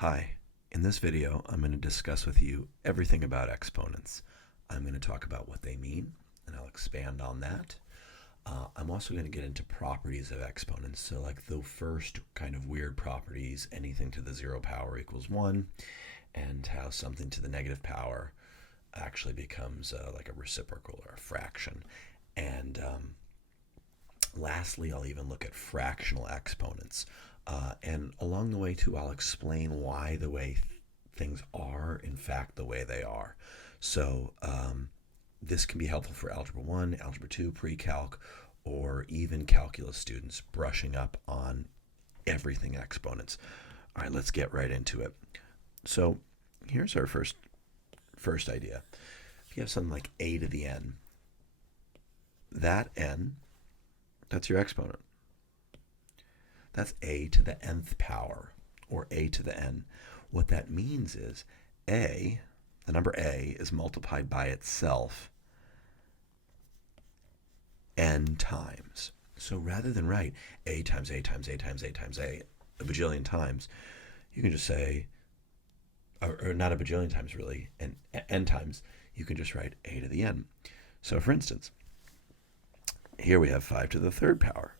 Hi, in this video I'm going to discuss with you everything about exponents. I'm going to talk about what they mean and I'll expand on that. I'm also going to get into properties of exponents, so like the first kind of weird properties, anything to the 0 power equals 1, and how something to the negative power actually becomes like a reciprocal or a fraction. And lastly, I'll even look at fractional exponents. And along the way, too, I'll explain why the way things are, in fact, the way they are. So this can be helpful for Algebra 1, Algebra 2, pre-calc, or even calculus students brushing up on everything exponents. All right, let's get right into it. So here's our first idea. If you have something like a to the n, that n, that's your exponent. That's a to the nth power, or a to the n. What that means is a, the number a, is multiplied by itself n times. So rather than write a times a times a times a times a bajillion times, you can just say, or not a bajillion times really, and n times, you can just write a to the n. So for instance, here we have 5 to the third power.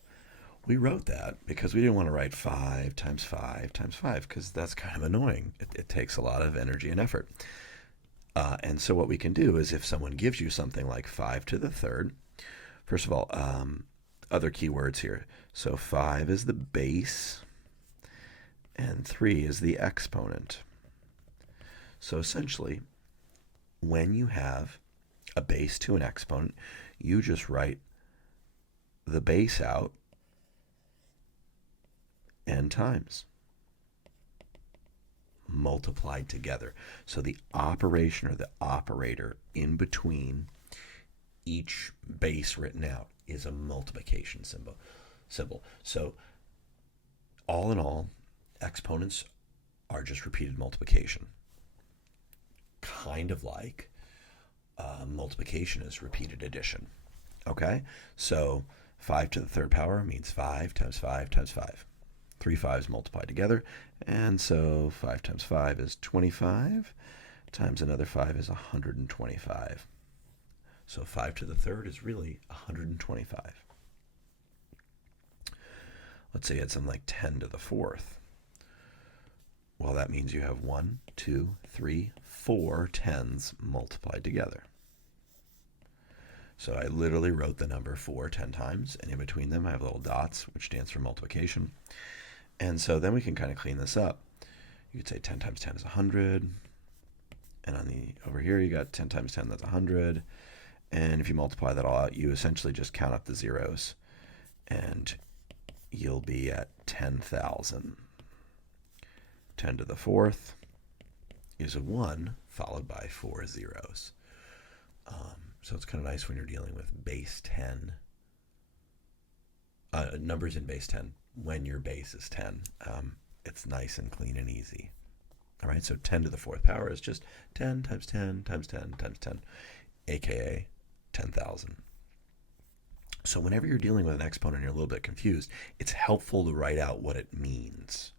We wrote that because we didn't want to write 5 times 5 times 5 because that's kind of annoying. It takes a lot of energy and effort. And so what we can do is if someone gives you something like 5 to the third, first of all, other key words here. So 5 is the base and 3 is the exponent. So essentially, when you have a base to an exponent, you just write the base out n times multiplied together. So the operation or the operator in between each base written out is a multiplication symbol. So all in all, exponents are just repeated multiplication. Kind of like multiplication is repeated addition. Okay? So 5 to the third power means 5 times 5 times 5. 3 5s multiplied together, and so 5 times 5 is 25, times another 5 is 125. So 5 to the third is really 125. Let's say you had something like 10 to the fourth. Well, that means you have 1, 2, 3, 4 tens multiplied together. So I literally wrote the number 4 10 times, and in between them I have little dots, which stands for multiplication. And so then we can kind of clean this up. You could say 10 times 10 is 100. And on the over here, you got 10 times 10, that's 100. And if you multiply that all out, you essentially just count up the zeros. And you'll be at 10,000. 10 to the fourth is a 1 followed by 4 zeros. So it's kind of nice when you're dealing with base 10, numbers in base 10, when your base is 10. It's nice and clean and easy. All right, so 10 to the fourth power is just 10 times 10 times 10 times 10, aka 10,000. So whenever you're dealing with an exponent and you're a little bit confused, it's helpful to write out what it means.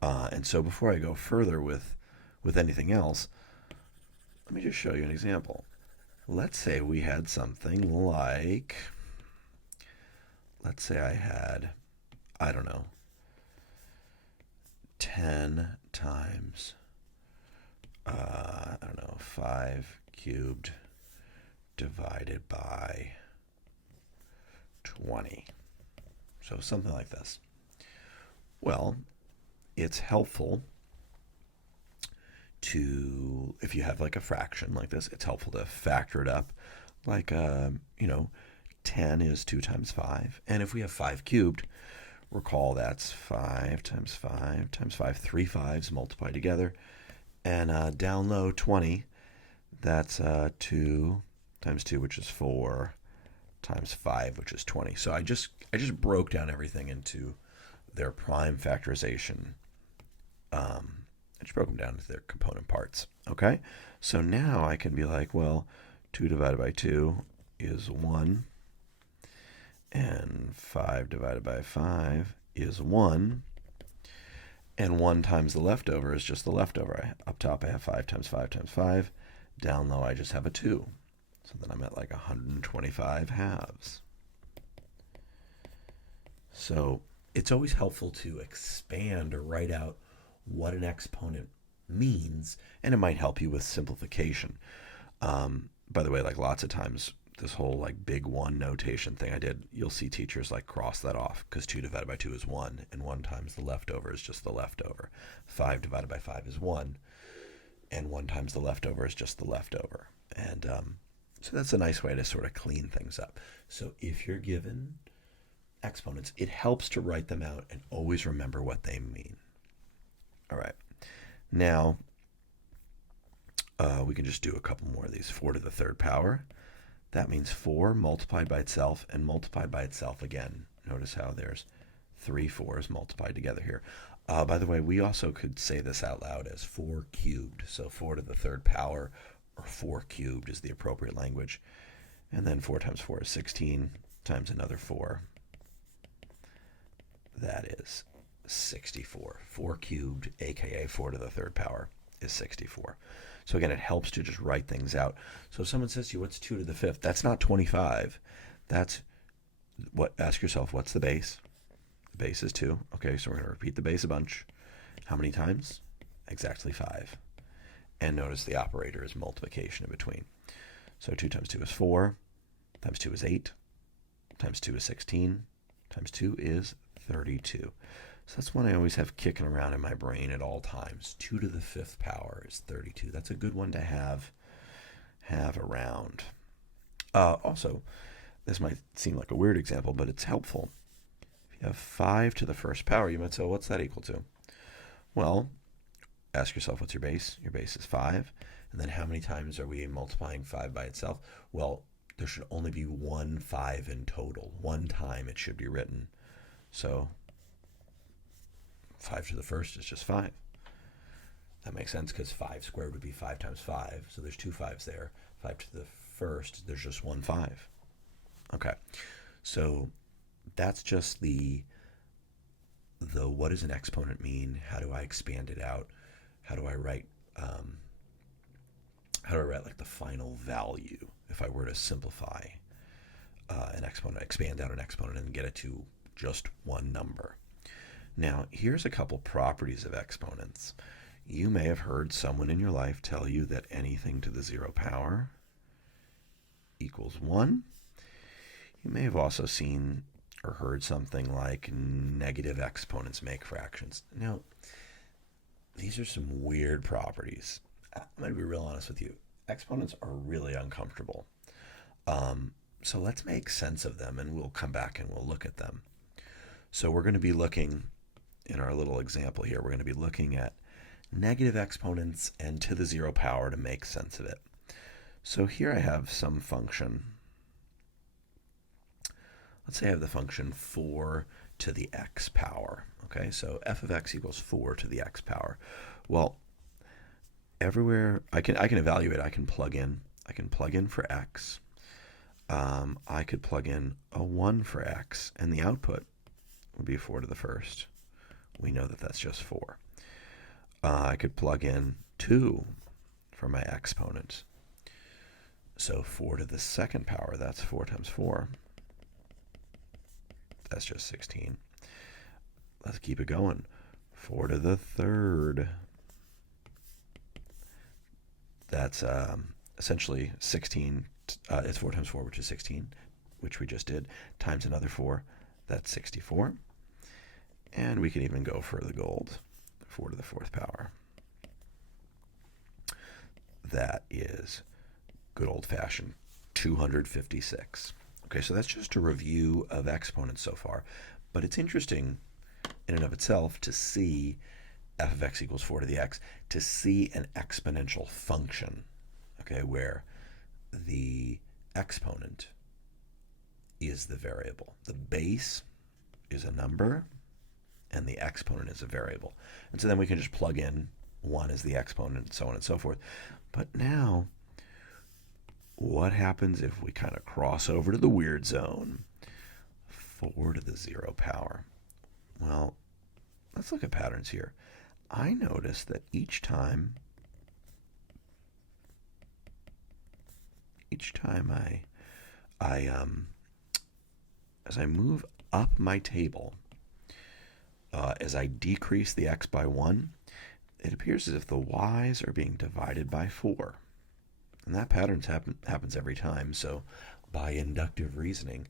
And so before I go further with anything else, let me just show you an example. Let's say we had something like, let's say I had, I don't know, 10 times, 5 cubed divided by 20. So something like this. Well, it's helpful to, if you have like a fraction like this, it's helpful to factor it up. Like, 10 is 2 times 5. And if we have 5 cubed, recall that's 5 times 5 times 5, 3 5s multiplied together. And down low, 20, that's 2 times 2, which is 4, times 5, which is 20. So I just broke down everything into their prime factorization. I just broke them down into their component parts. Okay? So now I can be like, well, 2 divided by 2 is 1. And 5 divided by 5 is 1. And 1 times the leftover is just the leftover. Up top I have 5 times 5 times 5. Down low I just have a 2. So then I'm at like 125 halves. So it's always helpful to expand or write out what an exponent means, and it might help you with simplification. By the way, like lots of times, this whole like big one notation thing I did, you'll see teachers like cross that off because 2 divided by 2 is 1, and 1 times the leftover is just the leftover. 5 divided by 5 is 1, and 1 times the leftover is just the leftover. And so that's a nice way to sort of clean things up. So if you're given exponents, it helps to write them out and always remember what they mean. All right. Now, we can just do a couple more of these. 4 to the third power. That means 4 multiplied by itself and multiplied by itself again. Notice how there's 3 4s multiplied together here. By the way, we also could say this out loud as 4 cubed. So 4 to the third power, or 4 cubed is the appropriate language. And then 4 times 4 is 16 times another 4. That is 64. 4 cubed, aka 4 to the third power, is 64. So again, it helps to just write things out. So if someone says to you, what's 2 to the fifth? That's not 25. That's what, ask yourself, what's the base? The base is 2. Okay, so we're going to repeat the base a bunch. How many times? Exactly 5. And notice the operator is multiplication in between. So 2 times 2 is 4, times 2 is 8, times 2 is 16, times 2 is 32. So that's one I always have kicking around in my brain at all times. 2 to the fifth power is 32. That's a good one to have around. Also, this might seem like a weird example, but it's helpful. If you have 5 to the first power, you might say, well, what's that equal to? Well, ask yourself, what's your base? Your base is 5. And then how many times are we multiplying 5 by itself? Well, there should only be 1 5 in total. One time it should be written. So 5 to the first is just 5. That makes sense because 5 squared would be 5 times 5. So there's 2 5s there. 5 to the first, there's just 1 5. Okay. So that's just the what does an exponent mean? How do I expand it out? How do I write like the final value if I were to simplify an exponent, expand out an exponent and get it to just one number? Now, here's a couple properties of exponents. You may have heard someone in your life tell you that anything to the 0 power equals 1. You may have also seen or heard something like negative exponents make fractions. Now, these are some weird properties. I'm going to be real honest with you. Exponents are really uncomfortable. So let's make sense of them, and we'll come back and we'll look at them. So we're going to be looking, in our little example here, we're going to be looking at negative exponents and to the 0 power to make sense of it. So here I have some function. Let's say I have the function 4 to the x power. Okay, so f of x equals 4 to the x power. Well, everywhere I can evaluate, I can plug in for x. I could plug in a 1 for x, and the output would be 4 to the first. We know that that's just 4. I could plug in 2 for my exponent. So 4 to the second power, that's 4 times 4. That's just 16. Let's keep it going. 4 to the third. That's essentially 16. It's 4 times 4, which is 16, which we just did, times another 4. That's 64. And we can even go for the gold. 4 to the fourth power. That is good old-fashioned 256. Okay, so that's just a review of exponents so far. But it's interesting in and of itself to see f of x equals 4 to the x, to see an exponential function, okay, where the exponent is the variable. The base is a number, and the exponent is a variable. And so then we can just plug in 1 as the exponent, and so on and so forth. But now, what happens if we kind of cross over to the weird zone? 4 to the 0 power. Well, let's look at patterns here. I notice that each time I as I move up my table, as I decrease the x by 1, it appears as if the y's are being divided by 4. And that pattern happens every time, so by inductive reasoning,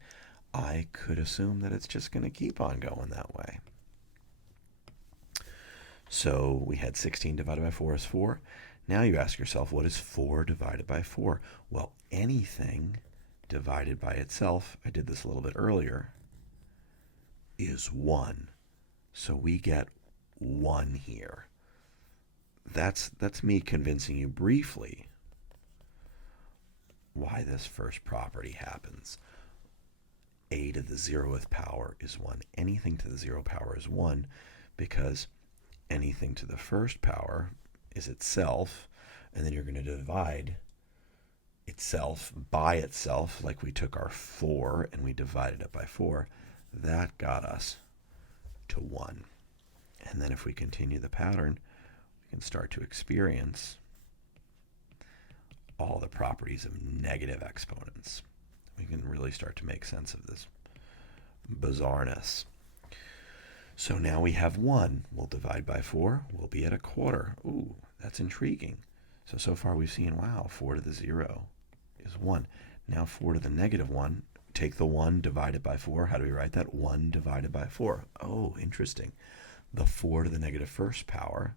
I could assume that it's just going to keep on going that way. So we had 16 divided by 4 is 4. Now you ask yourself, what is 4 divided by 4? Well, anything divided by itself, I did this a little bit earlier, is 1. So we get 1 here. That's me convincing you briefly why this first property happens. A to the 0th power is 1. Anything to the 0 power is 1 because anything to the first power is itself, and then you're going to divide itself by itself, like we took our 4 and we divided it by 4. That got us to 1. And then if we continue the pattern, we can start to experience all the properties of negative exponents. We can really start to make sense of this bizarreness. So now we have 1. We'll divide by 4. We'll be at a quarter. Ooh, that's intriguing. So far we've seen, wow, 4 to the 0 is 1. Now 4 to the negative 1. Take the 1 divided by 4. How do we write that? 1 divided by 4. Oh, interesting. The 4 to the negative first power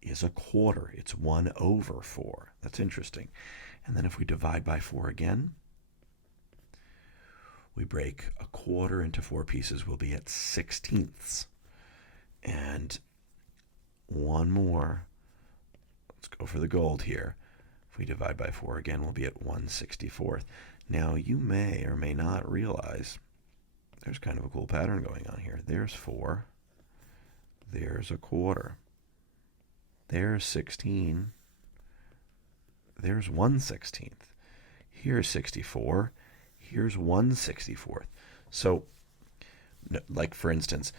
is a quarter. It's 1 over 4. That's interesting. And then if we divide by 4 again, we break a quarter into 4 pieces. We'll be at 16ths. And one more. Let's go for the gold here. If we divide by 4 again, we'll be at 1/64th. Now, you may or may not realize there's kind of a cool pattern going on here. There's 4. There's a quarter. There's 16. There's 1/16th. Here's 64. Here's 1/64th. So, like for instance,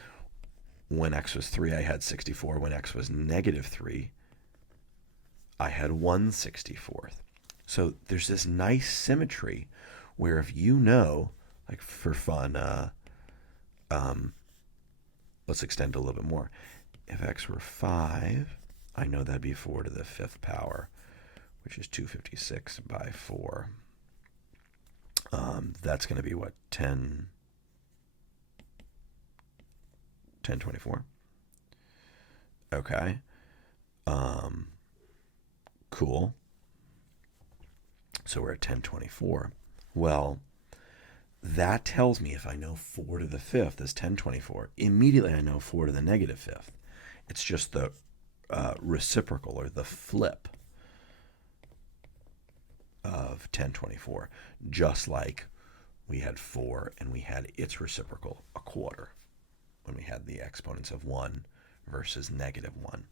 when x was 3, I had 64. When x was negative 3, I had 1/64th. So there's this nice symmetry where if you know, like for fun, let's extend a little bit more. If x were 5, I know that'd be 4 to the 5th power, which is 256 by 4. That's going to be what, 1024? Okay. Cool. So we're at 1024. Well, that tells me if I know 4 to the 5th is 1024, immediately I know 4 to the negative 5th. It's just the reciprocal or the flip of 1024, just like we had 4 and we had its reciprocal, a quarter, when we had the exponents of 1 versus negative 1.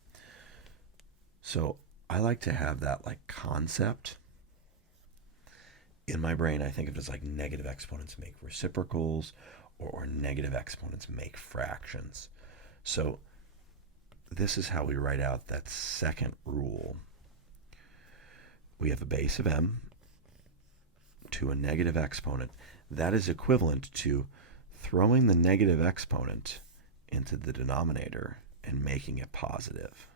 So I like to have that like concept in my brain. I think of it as like negative exponents make reciprocals, or negative exponents make fractions. So this is how we write out that second rule. We have a base of m to a negative exponent. That is equivalent to throwing the negative exponent into the denominator and making it positive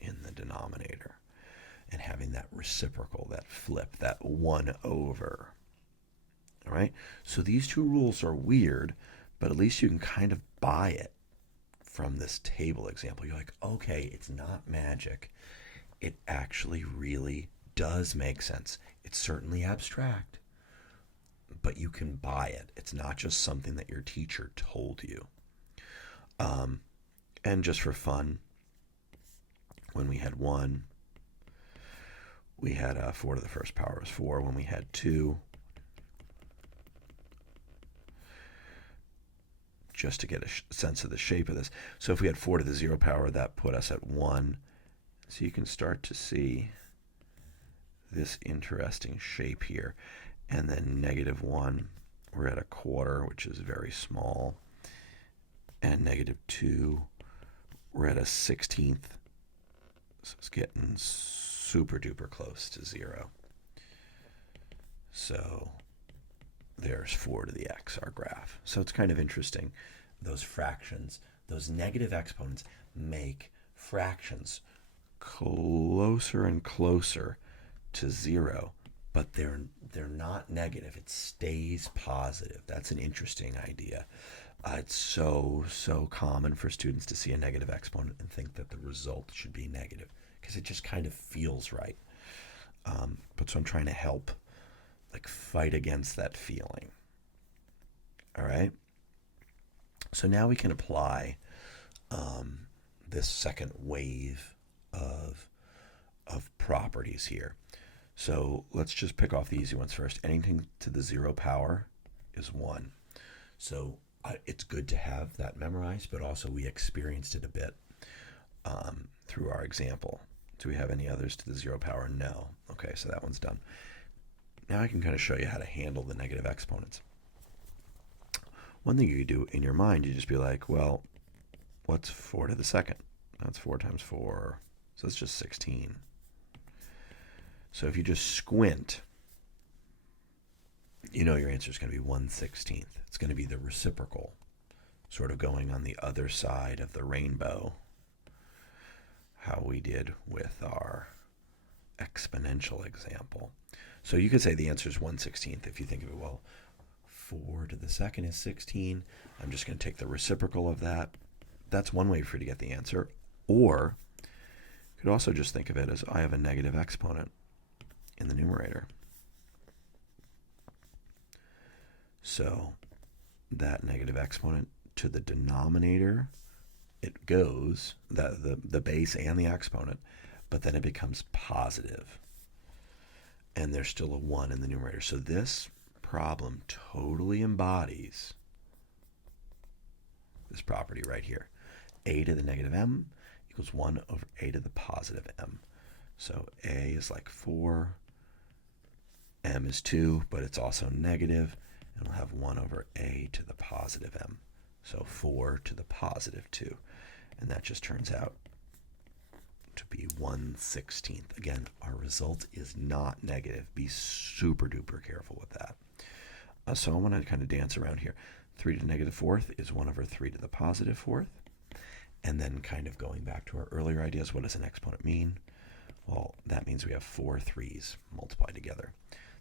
in the denominator, and having that reciprocal, that flip, that 1 over. All right? So these two rules are weird, but at least you can kind of buy it from this table example. You're like, okay, it's not magic. It actually really does make sense. It's certainly abstract, but you can buy it. It's not just something that your teacher told you. And just for fun, when we had 1, we had 4 to the first power was 4. When we had 2, just to get a sense of the shape of this. So if we had 4 to the 0 power, that put us at 1. So you can start to see this interesting shape here. And then negative 1, we're at a quarter, which is very small. And negative 2, we're at a 16th. So it's getting super duper close to 0. So there's 4 to the x, our graph. So it's kind of interesting. Those fractions, those negative exponents make fractions closer and closer to 0, but they're not negative. It stays positive. That's an interesting idea. It's so common for students to see a negative exponent and think that the result should be negative because it just kind of feels right. But so I'm trying to help fight against that feeling. All right. So now we can apply this second wave of properties here. So let's just pick off the easy ones first. Anything to the 0 power is 1. So it's good to have that memorized, but also we experienced it a bit through our example. Do we have any others to the 0 power? No. Okay, so that one's done. Now I can kind of show you how to handle the negative exponents. One thing you could do in your mind, you just be like, well, what's 4 to the second? That's 4 times 4, so it's just 16. So if you just squint, you know your answer is going to be 1/16. It's going to be the reciprocal, sort of going on the other side of the rainbow, how we did with our exponential example. So you could say the answer is 1/16 if you think of it, well, 4 to the second is 16. I'm just going to take the reciprocal of that. That's one way for you to get the answer. Or you could also just think of it as I have a negative exponent in the numerator. So that negative exponent to the denominator, it goes, the base and the exponent, but then it becomes positive. And there's still a 1 in the numerator. So this problem totally embodies this property right here. A to the negative m equals 1 over a to the positive m. So a is like 4, m is 2, but it's also negative, and we'll have 1 over a to the positive m. So 4 to the positive 2. And that just turns out to be 1/16. Again, our result is not negative. Be super duper careful with that. So I want to kind of dance around here. 3 to the negative 4th is 1 over 3 to the positive 4th. And then kind of going back to our earlier ideas, what does an exponent mean? Well, that means we have 4 3's multiplied together.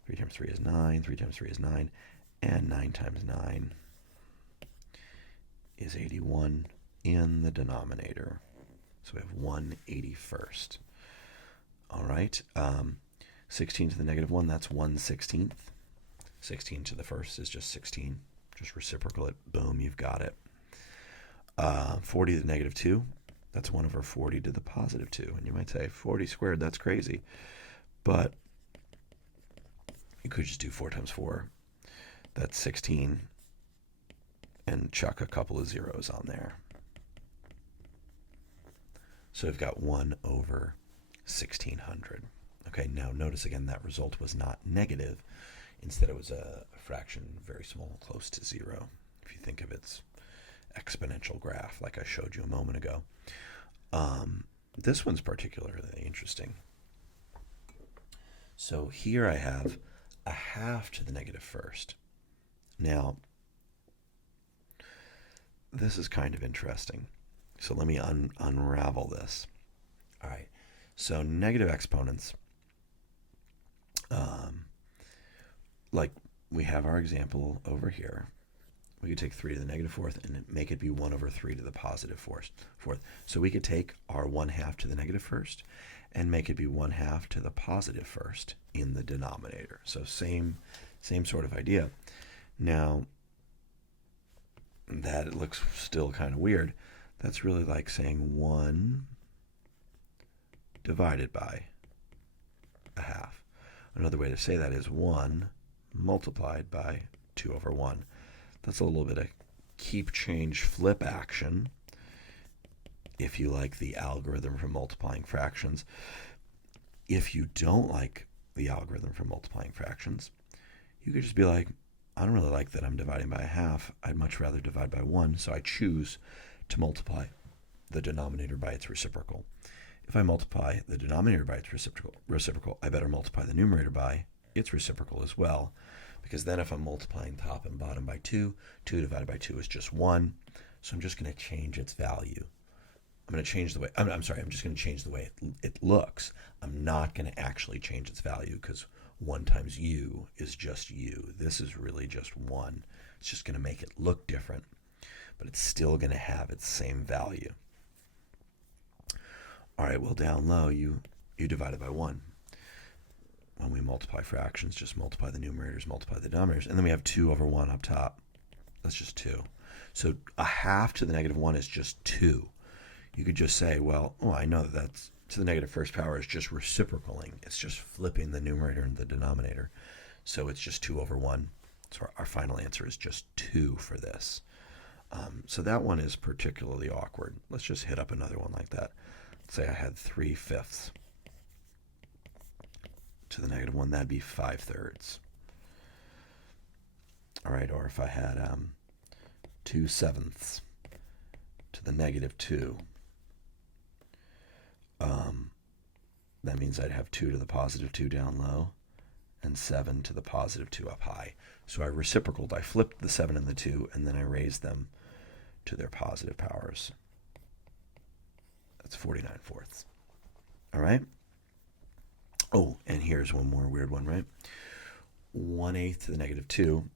3 times 3 is 9, 3 times 3 is 9, and 9 times 9 is 81 in the denominator. So we have 1/81st. All right. 16 to the negative 1, that's 1/16. 16 to the first is just 16. Just reciprocal it. Boom, you've got it. 40 to the negative 2, that's 1 over 40 to the positive 2. And you might say, 40 squared, that's crazy. But you could just do 4 times 4. That's 16. And chuck a couple of zeros on there. So we've got 1 over 1600. Okay, now notice again that result was not negative. Instead, it was a fraction very small, close to 0. If you think of its exponential graph, like I showed you a moment ago. This one's particularly interesting. So here I have a half to the negative first. Now, this is kind of interesting. So let me unravel this. All right. So negative exponents, like we have our example over here. We could take 3 to the negative 4th and make it be 1 over 3 to the positive 4th. So we could take our 1/2 to the negative first and make it be 1/2 to the positive first in the denominator. So same sort of idea. Now, that looks still kind of weird. That's really like saying 1 divided by a half. Another way to say that is 1 multiplied by 2 over 1. That's a little bit of keep, change, flip action, if you like the algorithm for multiplying fractions. If you don't like the algorithm for multiplying fractions, you could just be like, I don't really like that I'm dividing by a half. I'd much rather divide by 1, so I choose to multiply the denominator by its reciprocal. If I multiply the denominator by its reciprocal, I better multiply the numerator by its reciprocal as well, because then if I'm multiplying top and bottom by 2, 2 divided by 2 is just 1. So I'm just going to change its value. I'm going to change the way, I'm sorry, I'm just going to change the way it looks. I'm not going to actually change its value, because 1 times u is just u. This is really just 1. It's just going to make it look different, but it's still going to have its same value. All right, well, down low, you divide it by 1. When we multiply fractions, just multiply the numerators, multiply the denominators, and then we have 2 over 1 up top. That's just 2. So a half to the negative 1 is just 2. You could just say, well, I know that that's to the negative first power is just reciprocaling. It's just flipping the numerator and the denominator. So it's just 2 over 1. So our final answer is just 2 for this. So that one is particularly awkward. Let's just hit up another one like that. Let's say I had 3/5 to the negative 1. That'd be 5/3. All right, or if I had 2/7 to the negative 2, that means I'd have 2 to the positive 2 down low and 7 to the positive 2 up high. So I reciprocaled. I flipped the 7 and the 2, and then I raised them to their positive powers. That's 49/4. All right? Oh, and here's one more weird one, right? 1/8 to the negative 2.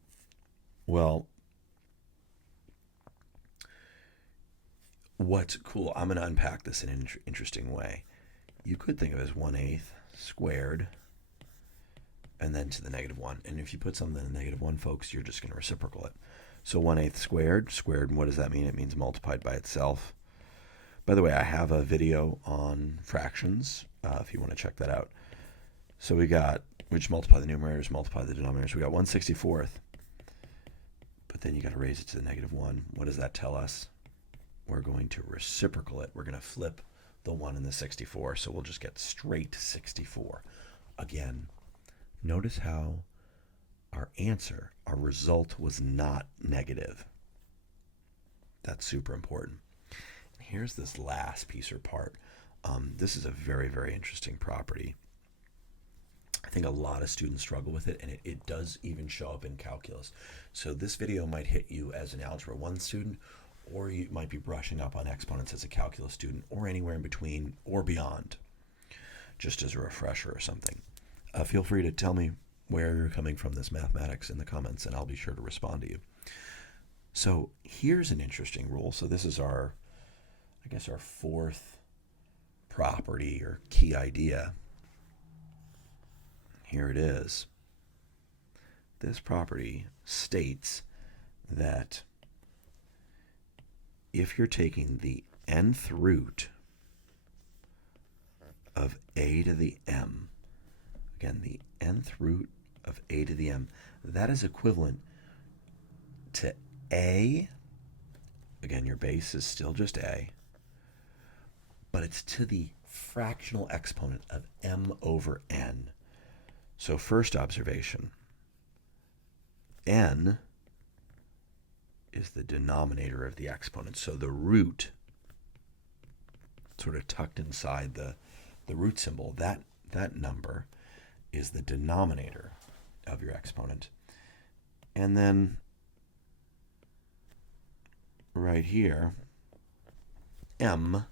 Well, what's cool, I'm going to unpack this in an interesting way. You could think of it as 1/8 squared and then to the negative 1. And if you put something in the negative 1, folks, you're just going to reciprocal it. So 1/8 squared, and what does that mean? It means multiplied by itself. By the way, I have a video on fractions if you want to check that out. So we just multiply the numerators, multiply the denominators. We got 1/64th, but then you got to raise it to the negative 1. What does that tell us? We're going to reciprocal it. We're going to flip the 1 and the 64, so we'll just get straight 64. Again, notice how our answer, our result was not negative. That's super important. And here's this last piece or part. This is a very, very interesting property. I think a lot of students struggle with it, and it does even show up in calculus. So this video might hit you as an Algebra 1 student, or you might be brushing up on exponents as a calculus student, or anywhere in between or beyond, just as a refresher or something. Feel free to tell me where you're coming from this mathematics in the comments, and I'll be sure to respond to you. So here's an interesting rule. So this is our fourth property or key idea. Here it is. This property states that if you're taking the nth root of a to the m, again, the nth root of a to the m, that is equivalent to a, again, your base is still just a, but it's to the fractional exponent of m over n. So first observation, n is the denominator of the exponent. So the root, sort of tucked inside the root symbol, that number is the denominator of your exponent. And then right here, m,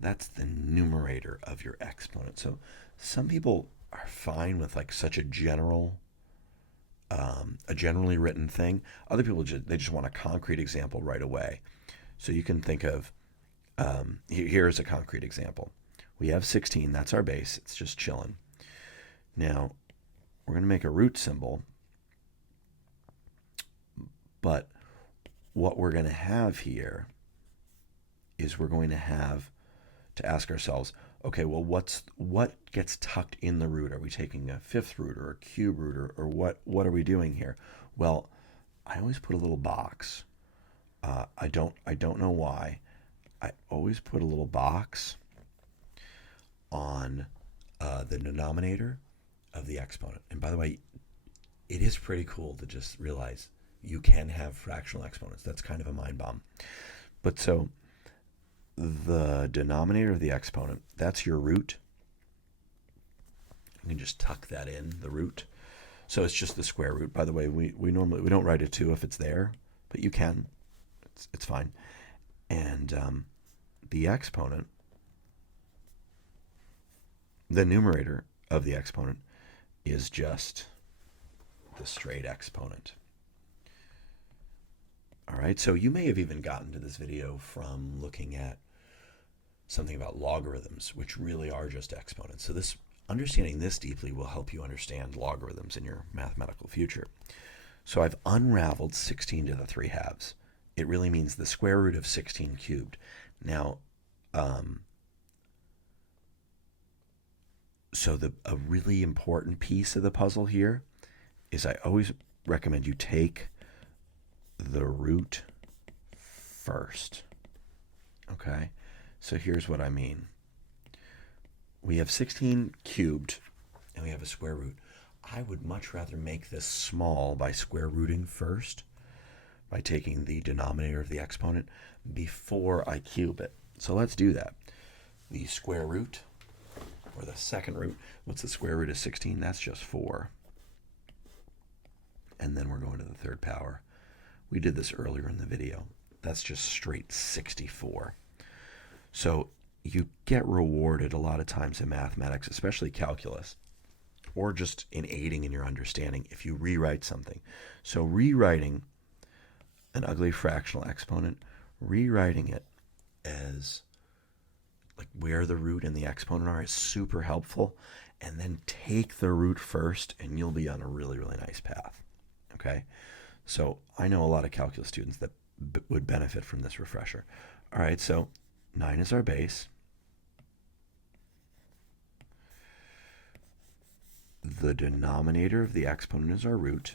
that's the numerator of your exponent. So some people are fine with like such a generally written thing. Other people they just want a concrete example right away. So you can think of here's a concrete example. We have 16. That's our base. It's just chilling. Now we're going to make a root symbol, but what we're going to have here is we're going to have to ask ourselves, okay, well, what gets tucked in the root? Are we taking a fifth root or a cube root, or what are we doing here? Well, I always put a little box. I don't know why. I always put a little box on the denominator of the exponent. And by the way, it is pretty cool to just realize you can have fractional exponents. That's kind of a mind bomb. But so the denominator of the exponent, that's your root. You can just tuck that in, the root. So it's just the square root. By the way, we don't write a 2 if it's there, but you can. It's fine. And the exponent, the numerator of the exponent, is just the straight exponent. All right, so you may have even gotten to this video from looking at something about logarithms, which really are just exponents. So understanding this deeply will help you understand logarithms in your mathematical future. So I've unraveled 16 to the 3 halves. It really means the square root of 16 cubed. Now, so a really important piece of the puzzle here is I always recommend you take the root first. Okay? So here's what I mean. We have 16 cubed, and we have a square root. I would much rather make this small by square rooting first, by taking the denominator of the exponent before I cube it. So let's do that. The square root, or the second root, what's the square root of 16? That's just 4. And then we're going to the third power. We did this earlier in the video. That's just straight 64. So you get rewarded a lot of times in mathematics, especially calculus, or just in aiding in your understanding, if you rewrite something. So rewriting an ugly fractional exponent, rewriting it as like where the root and the exponent are is super helpful. And then take the root first, and you'll be on a really, really nice path. Okay? So I know a lot of calculus students that would benefit from this refresher. All right, so 9 is our base. The denominator of the exponent is our root.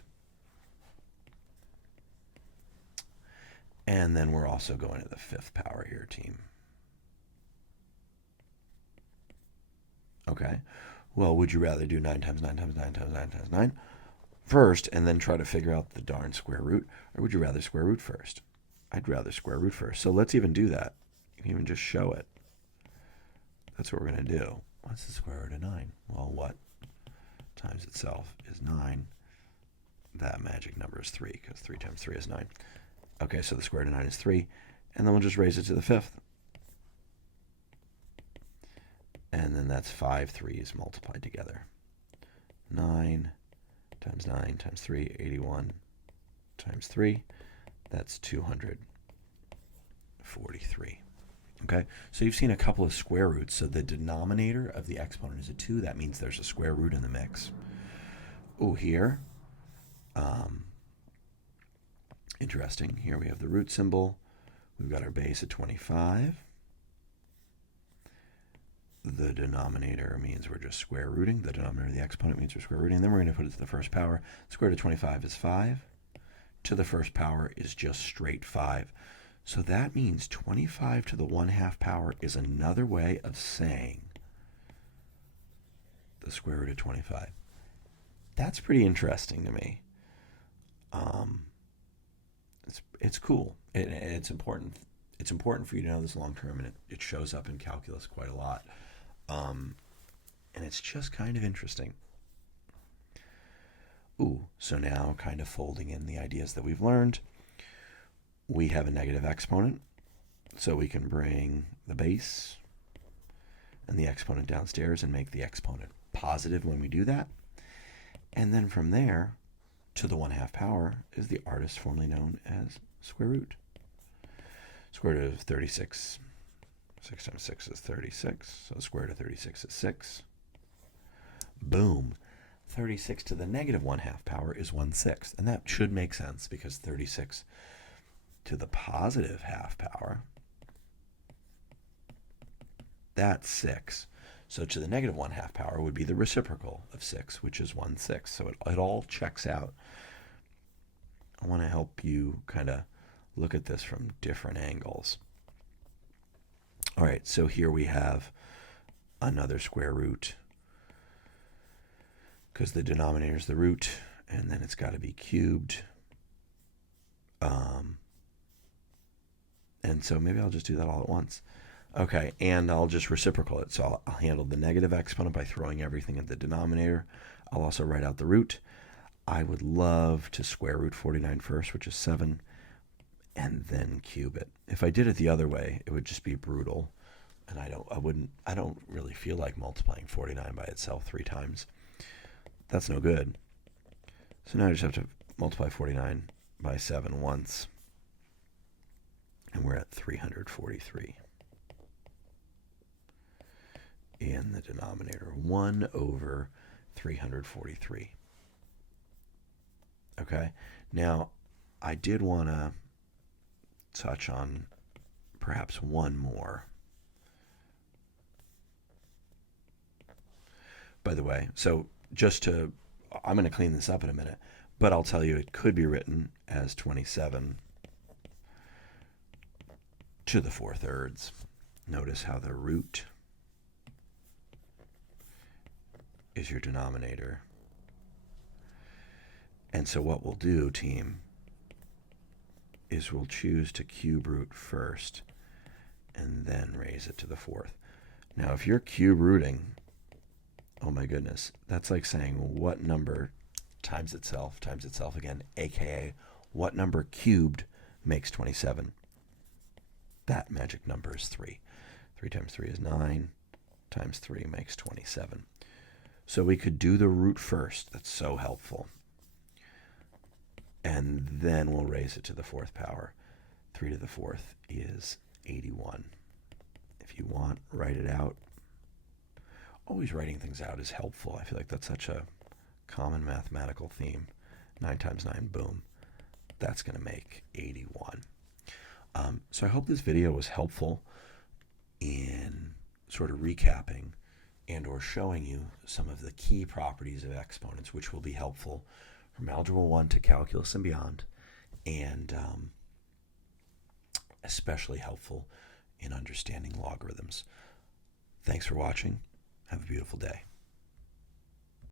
And then we're also going to the 5th power here, team. Okay. Well, would you rather do 9 times 9 times 9 times 9 times 9 first and then try to figure out the darn square root? Or would you rather square root first? I'd rather square root first. So let's even do that. You can even just show it. That's what we're going to do. What's the square root of 9? Well, what times itself is 9? That magic number is 3, because 3 times 3 is 9. Okay, so the square root of 9 is 3. And then we'll just raise it to the 5th. And then that's 5 3's multiplied together. 9 times 9 times 3, 81 times 3. That's 243. Okay, so you've seen a couple of square roots. So the denominator of the exponent is a 2. That means there's a square root in the mix. Oh, here, interesting. Here we have the root symbol. We've got our base at 25. The denominator means we're just square rooting. The denominator of the exponent means we're square rooting. And then we're going to put it to the first power. Square root of 25 is 5. To the first power is just straight 5. So that means 25 to the 1/2 power is another way of saying the square root of 25. That's pretty interesting to me. It's cool. It's important. It's important for you to know this long term, and it shows up in calculus quite a lot. And it's just kind of interesting. Ooh, so now kind of folding in the ideas that we've learned. We have a negative exponent, so we can bring the base and the exponent downstairs and make the exponent positive when we do that. And then from there to the 1/2 power is the artist formerly known as square root. Square root of 36. 6 times 6 is 36. So square root of 36 is 6. Boom. 36 to the negative 1/2 power is 1/6. And that should make sense because 36 to the positive half power, that's 6. So to the negative 1/2 power would be the reciprocal of 6, which is 1/6. So it all checks out. I want to help you kind of look at this from different angles. All right, so here we have another square root because the denominator is the root, and then it's got to be cubed. And so maybe I'll just do that all at once. Okay, and I'll just reciprocal it. So I'll handle the negative exponent by throwing everything in the denominator. I'll also write out the root. I would love to square root 49 first, which is 7, and then cube it. If I did it the other way, it would just be brutal. And I don't really feel like multiplying 49 by itself 3 times. That's no good. So now I just have to multiply 49 by 7 once. And we're at 343. In the denominator, 1 over 343. Okay, now I did want to touch on perhaps one more. By the way, so I'm going to clean this up in a minute, but I'll tell you it could be written as 27 to the 4/3. Notice how the root is your denominator. And so what we'll do, team, is we'll choose to cube root first and then raise it to the 4th. Now, if you're cube rooting, oh my goodness, that's like saying what number times itself again, aka what number cubed makes 27. That magic number is 3. 3 times 3 is 9, times 3 makes 27. So we could do the root first. That's so helpful. And then we'll raise it to the 4th power. 3 to the 4th is 81. If you want, write it out. Always writing things out is helpful. I feel like that's such a common mathematical theme. 9 times 9, boom. That's going to make 81. So I hope this video was helpful in sort of recapping and or showing you some of the key properties of exponents, which will be helpful from Algebra 1 to Calculus and beyond, and especially helpful in understanding logarithms. Thanks for watching. Have a beautiful day.